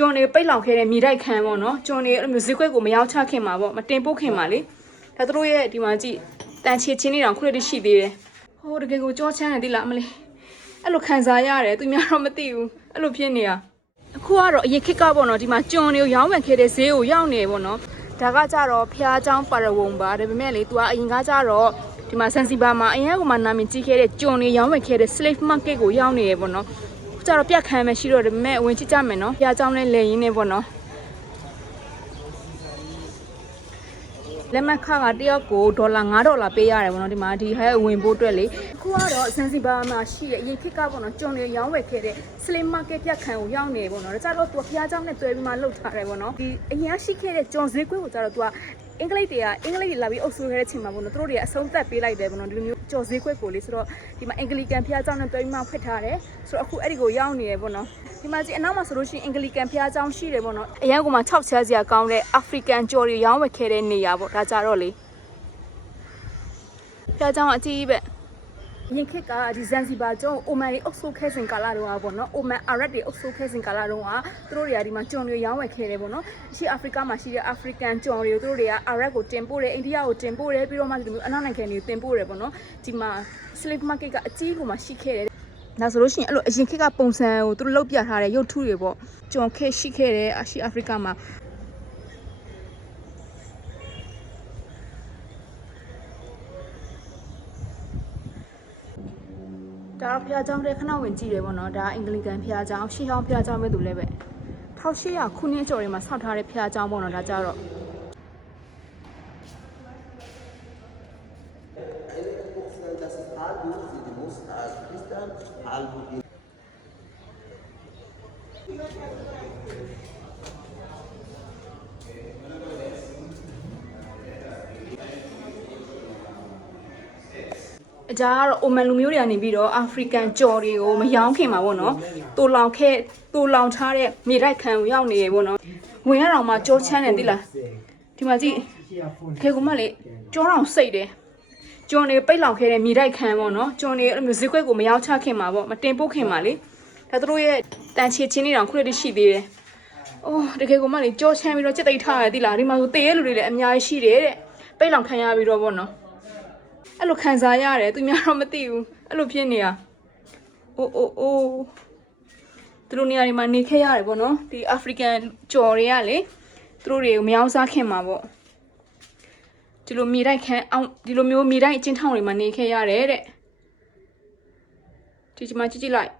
ကျွန်နေပိတ်လောင်ခဲ့တဲ့မြေတိုက်ခန်းပေါ့နော်ကျွန်နေအဲ့လိုမျိုးဈေးကွက်ကိုမရောက်ချခင်မှာပေါ့မတင်ပို့ခင်မှာလေဒါသူတို့ရဲ့ဒီမှာကြည့်တန်ချေချင်းနေတောင်ခုရက်တည်းရှိသေးတယ်ဟိုတကယ်ကိုကြောချမ်းတယ်တိလားအမလေးအဲ့လိုခံစားရတယ်သူများတော့မသိဘူးအဲ့လိုဖြစ်နေတာအခုကတော့အရင်ခေတ်ကပေါ့နော်ဒီမှာကျွန်နေကိုရောင်းဝယ်ခဲ့တဲ့ဈေးကိုရောက်နေပေါ့နော်ဒါကကြတော့ဖျားเจ้าပါရဝုံပါဒါပေမဲ့လေ तू ကအရင်ကကြတော့ဒီမှာဆန်စီဘာမှာအရင်ကမှနာမည်ကြီးခဲ့တဲ့ကျွန်နေရောင်းဝယ်ခဲ့တဲ့ slave market ကိုရောက်နေရပေါ့နော် ကျတော့ပြက်ခံမယ်ရှိတော့ဒါပေမဲ့ဝင်ကြည့်ကြမယ်နော်။ပြားเจ้าနဲ့လေရင်းနေပေါ့နော်။လက်မခါကတယောက်ကိုဒေါ်လာ9ဒေါ်လာပေးရတယ်ပေါ့နော်ဒီမှာဒီဟဲဝင်ဖို့အတွက်လေအခုကတော့ဇန်စီဘာမှာရှိတဲ့အရင်ခေတ်ကပေါ့နော်ကျွန်တော်ရောင်းဝယ်ခဲ့တဲ့ slim market ပြက်ခံကိုရောက်နေပေါ့နော်ဒါကြတော့သူဖျားเจ้าနဲ့တွေ့ပြီးမှလှုပ်ထားတယ်ပေါ့နော်ဒီအရင်ရှိခဲ့တဲ့ကျွန်ဈေးကွက်ကိုကြတော့သူကအင်္ဂလိပ်တွေကအင်္ဂလိပ်တွေလာပြီးအုပ်စိုးခဲ့တဲ့ချိန်မှာပေါ့နော်သူတို့တွေကအဆုံးသက်ပေးလိုက်တယ်ပေါ့နော်ဒီလိုမျိုး ကျော်ဈေးခွက်ကိုလေးဆိုတော့ဒီမှာအင်္ဂလီကန်ဖျားကျောင်းနဲ့တွဲပြီးမှဖွင့်ထားတယ်ဆိုတော့အခုအဲ့ဒီကိုရောက်နေတယ်ပေါ့နော်ဒီမှာကြီးအနောက်မှာဆိုလို့ရှိရင်အင်္ဂလီကန်ဖျားကျောင်းရှိတယ်ပေါ့နော်အရန်ကမှ6ချဲစရာကောင်းတဲ့အာဖရိကန်ကျော်တွေရောင်းဝယ်ခဲ့တဲ့နေရာပေါ့ဒါကြတော့လေဖျားကျောင်းအကြီးပဲ ရင်ခက်ကဒီဇန်စီဘာကျောင်းအိုမန်တွေအုပ်ဆိုးခဲစင်ကာလာတော့ပေါ့နော်အိုမန်အာရက်တွေအုပ်ဆိုးခဲစင်ကာလာတော့ကသူတို့တွေကဒီမှာကျွန်တွေရောင်းဝယ်ခဲ့တယ်ပေါ့နော်အရှေ့အာဖရိကမှာရှိတဲ့အာဖရိကန်ကျွန်တွေကိုသူတို့တွေကအာရက်ကိုတင်ပို့တယ်အိန္ဒိယကိုတင်ပို့တယ်ပြီးတော့မှဒီလိုမျိုးအနောက်နိုင်ငံတွေကိုတင်ပို့တယ်ပေါ့နော်ဒီမှာ slave market ကအကြီးကိုမှရှိခဲ့တယ်ဒါဆိုလို့ရှိရင်အဲ့လိုအရင်ခေတ်ကပုံစံကိုသူတို့လောက်ပြထားတဲ့ရုပ်ထုတွေပေါ့ကျွန်ခေတ်ရှိခဲ့တယ်အရှေ့အာဖရိကမှာ ဒါဖျားเจ้าတဲ့ခဏဝင်ကြည့်တယ်ပေါ့နော်ဒါအင်္ဂလိကန်ဖျားเจ้าရှေးဟောင်းဖျားเจ้าပဲသူလည်းပဲ1800ခုနှစ်ကျော်တွေမှာဆောက်ထားတဲ့ဖျားเจ้าပေါ့နော်ဒါကြတော့ Das ist Halbut, sie muss als Christian Halbut. အကြကတော့အိုမန်လူ မျိုးတွေကနေပြီးတော့အာဖရိကန်ကြော်တွေကိုမယောင်းခင်မှာပေါ့နော်တူလောင်ခဲ့တူလောင်ထားတဲ့မြေတိုက်ခံကိုရောက်နေရပေါ့နော်ဝင်ရအောင်မှကြောချမ်းတယ်တိလားဒီမှာကြည့်ခေကူမလေးကြောတောင်စိတ်တယ်ကျွန်နေပိတ်လောင်ခဲ့တဲ့မြေတိုက်ခံပေါ့နော်ကျွန်နေအဲ့လိုမျိုးဈေးကွက်ကိုမရောက်ချခင်မှာပေါ့မတင်ပို့ခင်မှာလေဒါသူတို့ရဲ့တန်ချေချင်းနေတောင်ခုရက်တည်းရှိသေးတယ်အိုးတကယ်ကိုမလေးကြောချမ်းပြီးတော့စက်တိတ်ထားရတိလားဒီမှာဆိုတေးရလူတွေလည်းအများကြီးရှိတယ်တဲ့ပိတ်လောင်ခံရပြီးတော့ပေါ့နော် အဲ့လိုခံစားရတယ်သူများတော့မသိဘူးအဲ့လိုဖြစ်နေတာအိုးအိုးအိုးသူတို့နေရာတွေမှာနေခဲ့ရတယ်ပေါ့နော်ဒီအာဖရိကန်ကြော်တွေကလေသူတို့တွေကိုမယောင်းစားခင်မှာပေါ့ဒီလိုမြေတိုက်ခန်းအောင်ဒီလိုမျိုးမြေတိုက်အချင်းထောင်တွေမှာနေခဲ့ရတယ်တဲ့ဒီဒီမှာကြည့်ကြည့်လိုက်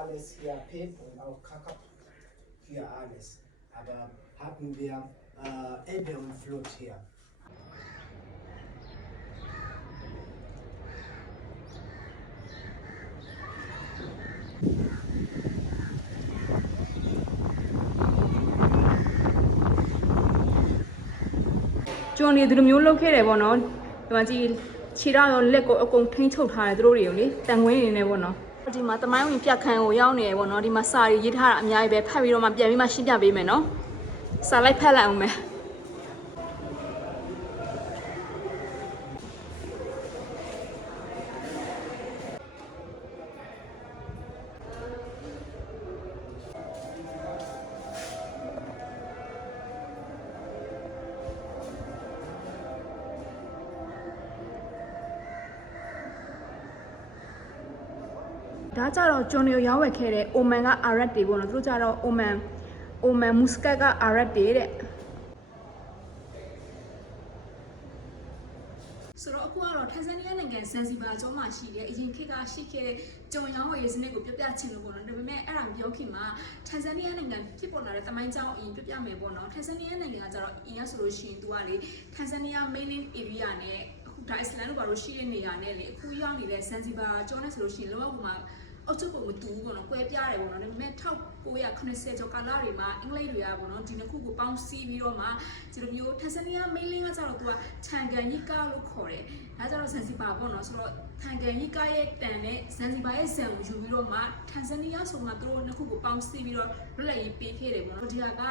alles hier Pep und auch Kakao hier alles. Aber haben wir äh, Ebbe und Flut hier. ကျွန်တော်နေဒီလိုမျိုးလုပ်ခဲ့တယ်ပေါ့နော်ဒီမှာကြည့်ခြေထောက်ရောလက်ကိုအကုန်ထိန်းချုပ်ထားတယ်သူတို့တွေကိုလေတန်ခွင်းနေနေပေါ့နော်ဒီမှာတမိုင်းဝင်ပြက်ခန်းကိုရောက်နေရပေါ့နော်ဒီမှာစာရီရေးထားတာအများကြီးပဲဖတ်ပြီးတော့မှပြန်ပြီးမှရှင်းပြပေးမယ်နော် စာလိုက်ဖတ်လိုက်အောင်မယ်ဒါကြတော့ကျွန်တော်ရောင်းဝယ်ခဲ့တဲ့ Oman က Arab တွေပေါ့နော်သူတို့ကြတော့ Oman Oman Muscat က Arab တွေတဲ့ဆိုတော့အခုကတော့ထန်ဇန်နီးယားနိုင်ငံဇန်စီဘာကျောင်းမှာရှိတဲ့အရင်ခေတ်ကရှိခဲ့တဲ့ကြုံရောင်းဝယ်ရေးစနစ်ကိုပြပြချင်လို့ပေါ့နော်ဒါပေမဲ့အဲ့ဒါမပြောခင်မှာထန်ဇန်နီးယားနိုင်ငံဖြစ်ပေါ်လာတဲ့တမိုင်းကျောင်းအရင်ပြပြမယ်ပေါ့နော်ထန်ဇန်နီးယားနိုင်ငံကကြတော့အရင်ကဆိုလို့ရှိရင်သူကလေထန်ဇန်နီးယား mainland area နဲ့အခုဒါအစ္စလမ်တို့ဘာလို့ရှိတဲ့နေရာနဲ့လေအခုရောက်နေတဲ့ဇန်စီဘာကျောင်းနဲ့ဆိုလို့ရှိရင်လောကမှာ အောက်ချုပ်ပုံမတူဘူးပေါ့နော်ကွဲပြားတယ်ပေါ့နော်ဒါပေမဲ့1980ကျော်ကာလတွေမှာအင်္ဂလိပ်တွေကပေါ့နော်ဒီနှစ်ခုကိုပေါင်းစည်းပြီးတော့မှဒီလိုမျိုးထန်ဇနီးယားမိန်းလင်းကကျတော့သူကခြံကန်ကြီးကားလို့ခေါ်တယ်ဒါကျတော့ဇန်စီဘာပေါ့နော်ဆိုတော့ ထန်ကန်ကြီးကရဲ့တန်နဲ့ဇန်စီဘာရဲ့ဇန်ကိုယူပြီးတော့မှထန်ဇန်နီးယားဆိုမှသူတို့နှစ်ခုကိုပေါင်းစည်းပြီးတော့လွတ်လပ်ရေးပေးခဲ့တယ်ပေါ့နော်ဒီဟာက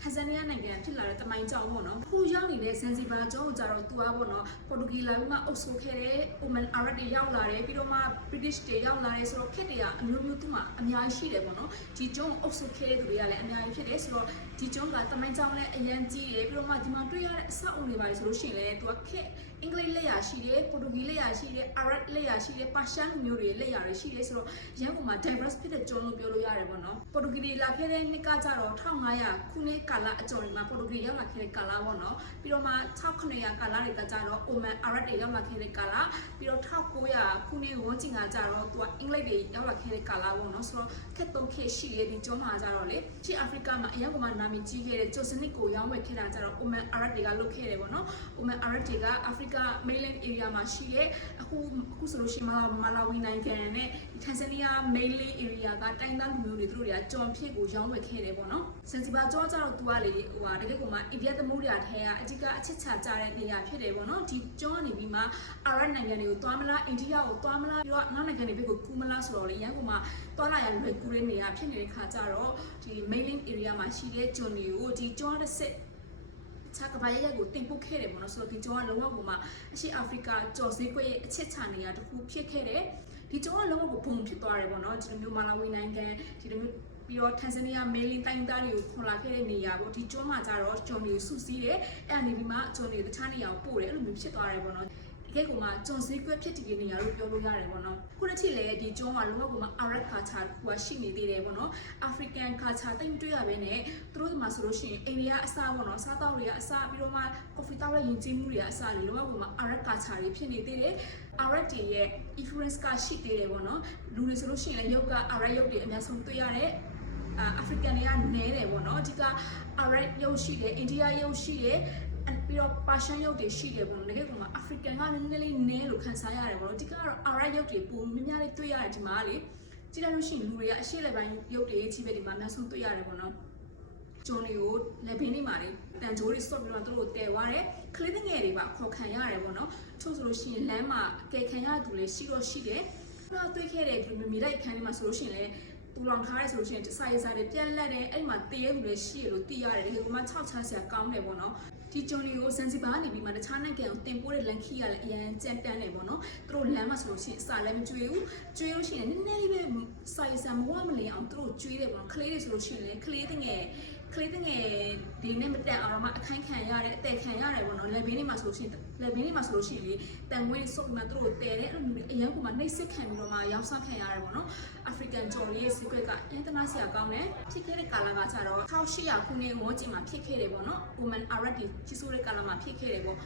ထန်ဇန်နီးယားနိုင်ငံဖြစ်လာတဲ့တမိုင်းကြောင်းပေါ့နော်ခုရောက်နေတဲ့ဇန်စီဘာကျောင်းကိုကြတော့သူကပေါ့နော်ပေါ်တူဂီလာပြီးမှအုပ်စိုးခဲ့တဲ့ Oman Arab တွေရောက်လာတယ်ပြီးတော့မှ British တွေရောက်လာတယ်ဆိုတော့ခက်တွေကအမျိုးမျိုးသူ့မှာအများကြီးရှိတယ်ပေါ့နော်ဒီကျောင်းကိုအုပ်စိုးခဲ့တဲ့သူတွေကလည်းအများကြီးဖြစ်တယ်ဆိုတော့ဒီကျောင်းကတမိုင်းကြောင်းလည်းအရင်ကြီးတယ်ပြီးတော့မှဒီမှာတွေ့ရတဲ့အဆောက်အုံတွေပါဆိုလို့ရှိရင်လည်းသူကခက်အင်္ဂလိပ်လက်ရာရှိတယ်ပေါ်တူဂီလက်ရာရှိတယ်အာရပ်လက်ရာရှိတယ်ပါရှန်လူမျိုးတွေလက်ရာတွေရှိတယ်ဆိုတော့ရန်ကုန်မှာ diverse ဖြစ်တဲ့ကျောင်းလို့ပြောလို့ရတယ်ပေါ့နော်ပေါ်တူဂီတွေလာခဲ့တဲ့နှစ်ကကြတော့1500ခုနှစ်ကာလအကျော်တွေမှာပေါ်တူဂီရောက်လာခဲ့တဲ့ကာလပေါ့နော်ပြီးတော့မှ6900ကာလတွေကကြတော့ Oman Arab တွေရောက်လာခဲ့တဲ့ကာလပြီးတော့1900ခုနှစ်ဝန်းကျင်ကကြတော့သူကအင်္ဂလိပ်တွေရောက်လာခဲ့တဲ့ကာလပေါ့နော်ဆိုတော့ခက်သုံးခေတ်ရှိတဲ့ဒီကျောင်းမှာကြတော့လေချစ်အာဖရိကမှာအရင်ကမှနာမည်ကြီးခဲ့တဲ့ဂျိုစနစ်ကိုရောင်းဝယ်ခဲ့တာကြတော့ Oman Arab တွေကလုပ်ခဲ့တယ်ပေါ့နော် Oman Arab တွေကအာဖရိက mainland area မှာရှိတဲ့အခုအခုဆိုလို့ရှိရင်မာလာဝီနိုင်ငံနဲ့ Tanzania mainland area ကတိုင်းသားလူမျိုးတွေသူတို့တွေကကြော်ဖြစ်ကိုရောင်းဝယ်ခဲ့တယ်ပေါ့နော်စင်စီဘာကြောကြတော့သူကလေဟိုဟာတကယ်ကိုမှအိန္ဒိယသမုဒ္ဒရာထဲကအကြီးကအချစ်ချကြတဲ့နေရာဖြစ်တယ်ပေါ့နော်ဒီကြောကနေပြီးမှအာရပ်နိုင်ငံတွေကိုသွားမလားအိန္ဒိယကိုသွားမလားပြီးတော့နောက်နိုင်ငံတွေဘက်ကိုကူးမလားဆိုတော့လေရန်ကုန်မှာသွားလာရလွယ်ကူတဲ့နေရာဖြစ်နေတဲ့ခါကျတော့ဒီ mainland area မှာရှိတဲ့ဂျွန်တွေကိုဒီကြောတစ်စစ် ချာကဘာရက်ကိုတင်ပုတ်ခဲ့တယ်ပေါ့နော်ဆိုတော့ဒီကျောင်းကလုံးဝကိုမှအရှိအာဖရိကကျော်စည်းကွက်ရဲ့အချစ်ချနေရာတစ်ခုဖြစ်ခဲ့တယ်ဒီကျောင်းကလုံးဝကိုဘုံဖြစ်သွားတယ်ပေါ့နော်ဒီလိုမျိုးမာလာဝီနိုင်ငံဒီလိုမျိုးပြီးတော့ Tanzania mailing တိုင်းသားတွေကိုခွန်လာခဲ့တဲ့နေရာပေါ့ဒီကျွန်းမှာကျတော့ကျွန်တွေကိုစုစည်းတယ်အဲ့အနေပြီးမှကျွန်တွေတခြားနေရာကိုပို့တယ်အဲ့လိုမျိုးဖြစ်သွားတယ်ပေါ့နော်တ ကယ်ကိုမှကျွန်စည်းကွက်ဖြစ်တည်တဲ့နေရာလို့ပြောလို့ရတယ်ပေါ့နော်ခုတစ်ချိန်လေဒီကျွန်းမှာလုံးဝကိုမှ Arab culture ကရှိနေသေးတယ်ပေါ့နော် African culture တိတ်မတွေ့ရဘဲနဲ့သူတို့ဒီမှာဆိုလို့ရှိရင်အိန္ဒိယအစားပေါ့နော်စားတောက်တွေကအစားပြီးတော့မှ coffee တောက်တဲ့ယဉ်ကျေးမှုတွေကအစားလေလုံးဝကိုမှ Arab culture တွေဖြစ်နေသေးတယ် Arab တွေရဲ့ influence ကရှိသေးတယ်ပေါ့နော်လူတွေဆိုလို့ရှိရင်လည်းရုပ်က Arab ရုပ်တွေအများဆုံးတွေ့ရတယ်အာအာဖရိကန်တွေကနဲတယ်ပေါ့နော်အဓိက Arab ရုပ်ရှိတယ်အိန္ဒိယရုပ်ရှိတယ်အဲ့ ပြီးတော့ပါရှန်ရုပ်တွေရှိတယ်ပေါ့နော်တကယ်ကအာဖရိကန်ကနည်းနည်းလေးနဲလို့ခံစားရတယ်ပေါ့နော်အဓိကတော့ Arab ရုပ်တွေပုံများများလေးတွေ့ရတယ်ဒီမှာလေကြည့်လိုက်လို့ရှိရင်လူတွေကအရှိလက်ပိုင်းရုပ်တွေကြီးပဲဒီမှာအများဆုံးတွေ့ရတယ်ပေါ့နော်ဂျွန်တွေကိုလက်ဘင်းတွေမှာလေတန်ဂျိုးတွေစော့ပြီးတော့သူတို့တဲသွားတယ်ကလေးငယ်တွေပါခေါ်ခံရတယ်ပေါ့နော်ချို့ဆိုလို့ရှိရင်လမ်းမှာကဲခံရသူလည်းရှိတော့ရှိတယ်တော့တွေ့ခဲ့တဲ့ဒီလိုမိလိုက်ခန်းတွေမှာဆိုလို့ရှိရင်လည်း တူလောင်ထားရဲဆိုလို့ရှိရင်တစားရစားတွေပြက်လက်တယ်အဲ့မှာတရေလူလည်းရှိရလို့သိရတယ်ဒီကမှ6ချမ်းစရာကောင်းတယ်ပေါ့နော်ဒီဂျွန်တွေကိုစန်စီဘာနေပြီးမှတခြားနိုင်ငံကိုတင်ပို့တဲ့လန်ခီကလည်းအရန်ကြမ်းတမ်းတယ်ပေါ့နော်သူတို့လမ်းမှာဆိုလို့ရှိရင်အစာလည်းမကျွေးဘူးကျွေးလို့ရှိရင်နည်းနည်းလေးပဲစာရစားမဝမလင်အောင်သူတို့ကျွေးတယ်ပေါ့နော်ကလေးတွေဆိုလို့ရှိရင်လည်းကလေးငယ် ကလေးငယ်ဒီနဲ့မတက်အောင်မှအခိုင်ခံရတယ်အသက်ခံရတယ်ပေါ့နော်လက်ဘေးတွေမှာဆိုလို့ရှိရင်လက်ဘေးတွေမှာဆိုလို့ရှိရင်လေတန်ဝဲစုပ်ပြီးမှသူတို့တဲတယ်အဲ့လိုမျိုးအရန်ကမှနှိပ်စက်ခံပြီးတော့မှရောင်းစားခံရတယ်ပေါ့နော် African Joy ရဲ့ secret ကအင်တာနက်ဆရာကောင်းတယ်ဖြစ်ခဲ့တဲ့ကာလကကျတော့1800ခုနှစ်ဝန်းကျင်မှာဖြစ်ခဲ့တယ်ပေါ့နော် Women Arab ကြီးကြီးစိုးတဲ့ကာလမှာဖြစ်ခဲ့တယ်ပေါ့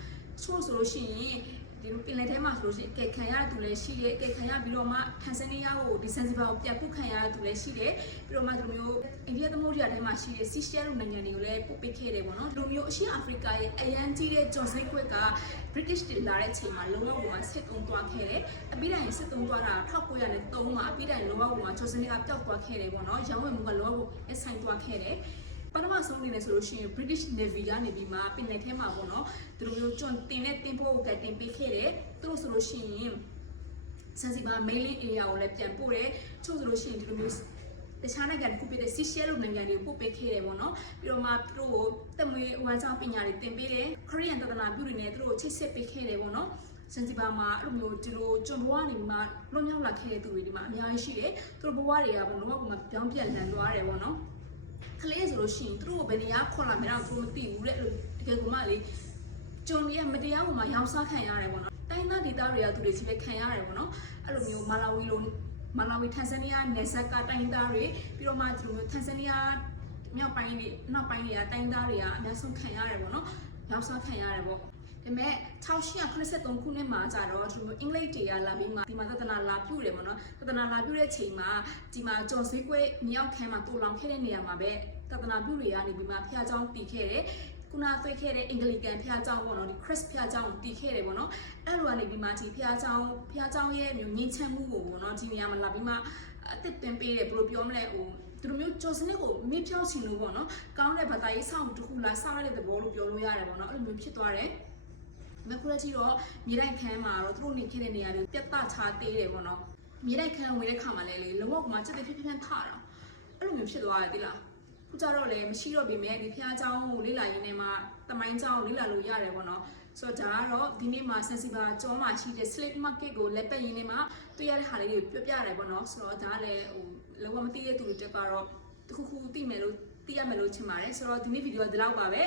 ဆိုဆိုလို့ရှိရင် ဒီလိုပင်လယ်ထဲမှာဆိုလို့ရှိရင်ကဲခံရတဲ့သူလည်းရှိတယ်ကဲခံရပြီးတော့မှထန်ဇနီးယားကိုဒီဆန်စီဘာကိုပြန်ပုတ်ခံရတဲ့သူလည်းရှိတယ်ပြီးတော့မှဒီလိုမျိုးအိန္ဒိယသမုဒ္ဒရာထဲမှာရှိတဲ့ဆီရှယ်လူနိုင်ငံတွေကိုလည်းပုတ်ပစ်ခဲ့တယ်ပေါ့နော်ဒီလိုမျိုးအရှေ့အာဖရိကရဲ့အရန်ကြီးတဲ့ဂျွန်စိတ်ခွက်က British တွေလာတဲ့အချိန်မှာလုံးဝကစစ်တုံးသွားခဲ့တယ်အပြီးတိုင်းစစ်တုံးသွားတာ1903မှာအပြီးတိုင်းလုံးဝကဂျွန်စနီကပျောက်သွားခဲ့တယ်ပေါ့နော်ရောင်းဝယ်မှုကလုံးဝအဆိုင်သွားခဲ့တယ် ပထမဆုံးအနေနဲ့ဆိုလို့ရှိရင် British Navy ကနေပြီးမှပင်လယ်ထဲမှာပေါ့နော်သူတို့မျိုးကျွန်းတင်တဲ့တင်ဖို့ကတင်ပေးခဲ့တယ်သူတို့ဆိုလို့ရှိရင်စန်စီဘာ mailing area ကိုလည်းပြန်ပို့တယ်ချို့ဆိုလို့ရှိရင်ဒီလိုမျိုးတခြားနိုင်ငံတစ်ခုဖြစ်တဲ့ဆီရှယ်လိုနိုင်ငံတွေကိုပို့ပေးခဲ့တယ်ပေါ့နော်ပြီးတော့မှသူတို့ကိုတမွေဝမ်းကြောင်းပညာတွေသင်ပေးတယ်ခရီးယန်တဒနာပြုတွေနဲ့သူတို့ကိုချိတ်ဆက်ပေးခဲ့တယ်ပေါ့နော်စန်စီဘာမှာအဲ့လိုမျိုးဒီလိုကျွန်းဘဝနေမှာလွန်မြောက်လာခဲ့တဲ့သူတွေဒီမှာအများကြီးရှိတယ်သူတို့ဘဝတွေကဘုံတော့ကမှပြောင်းပြက်လန်သွားတယ်ပေါ့နော် ကလေးဆိုလို့ရှိရင်သူတို့ကိုဘယ်နေရာခေါ်လာမလဲတော့သူတို့မသိဘူးတဲ့အဲ့လိုတကယ်ကမှလေကျွန်းတွေကမတရားဟိုမှာရောင်းစားခံရတယ်ပေါ့နော်တိုင်းသားဒေသတွေကသူတွေစီပဲခံရတယ်ပေါ့နော်အဲ့လိုမျိုးမာလာဝီလိုမာလာဝီတန်ဇန်နီးယားနယ်စပ်ကတိုင်းသားတွေပြီးတော့မှဒီလိုမျိုးတန်ဇန်နီးယားမြောက်ပိုင်းတွေနောက်ပိုင်းတွေကတိုင်းသားတွေကအများဆုံးခံရတယ်ပေါ့နော်ရောင်းစားခံရတယ်ပေါ့ ဒါပေမဲ့1883ခုနှစ်မှာကြတော့ဒီလိုအင်္ဂလိပ်တွေကလာပြီးမှဒီမှာသဒနာလာပြုတယ်ပေါ့နော်သဒနာလာပြုတဲ့ချိန်မှာဒီမှာကျော်စည်းကွဲမြောက်ခန်းမှာတူလောင်ခဲ့တဲ့နေရာမှာပဲသဒနာပြုတွေကနေပြီးမှဖျားเจ้าတည်ခဲ့တယ်ခုနဆွေးခဲ့တဲ့အင်္ဂလိကန်ဖျားเจ้าပေါ့နော်ဒီ Chris ဖျားเจ้าကိုတည်ခဲ့တယ်ပေါ့နော်အဲ့လိုကနေပြီးမှဒီဖျားเจ้าဖျားเจ้าရဲ့မျိုးငင်းချမ်းမှုကိုပေါ့နော်ဒီနေရာမှာလာပြီးမှအသစ်တင်ပေးတယ်ဘယ်လိုပြောမလဲဟိုသူတို့မျိုးကြော်စနစ်ကိုမြင့်ဖြောက်ချင်လို့ပေါ့နော်ကောင်းတဲ့ဘာသာရေးဆောင်တစ်ခုလားဆောက်ရတဲ့သဘောလို့ပြောလို့ရတယ်ပေါ့နော်အဲ့လိုမျိုးဖြစ်သွားတယ် မ မခုလက်ကြီးတော့မြေတိုက်ခန်းမှာတော့သူတို့နေခဲ့တဲ့နေရာတွေပြတ်သားချသေးတယ်ပေါ့နော်မြေတိုက်ခန်းဝင်တဲ့ခါမှာလည်းလေလုံးဝကမှစက်တဲ့ဖြည်းဖြည်းဖြည်းထတာအဲ့လိုမျိုးဖြစ်သွားတယ်တိလားခုကြတော့လည်းမရှိတော့ပြီမဲ့ဒီဖះเจ้าကိုလေ့လာရင်းနဲ့မှတမိုင်းเจ้าကိုလေ့လာလို့ရတယ်ပေါ့နော်ဆိုတော့ဒါကတော့ဒီနေ့မှာ sensible ကျောင်းမှာရှိတဲ့ slate market ကိုလက်ပတ်ရင်းနဲ့မှတွေ့ရတဲ့ဟာလေးတွေပြောပြရတယ်ပေါ့နော်ဆိုတော့ဒါလည်းဟိုလောကမသိတဲ့သူတွေတက်ကတော့တခုခုသိမယ်လို့သိရမယ်လို့ချင်ပါတယ်ဆိုတော့ဒီနေ့ဗီဒီယိုကဒီလောက်ပါပဲ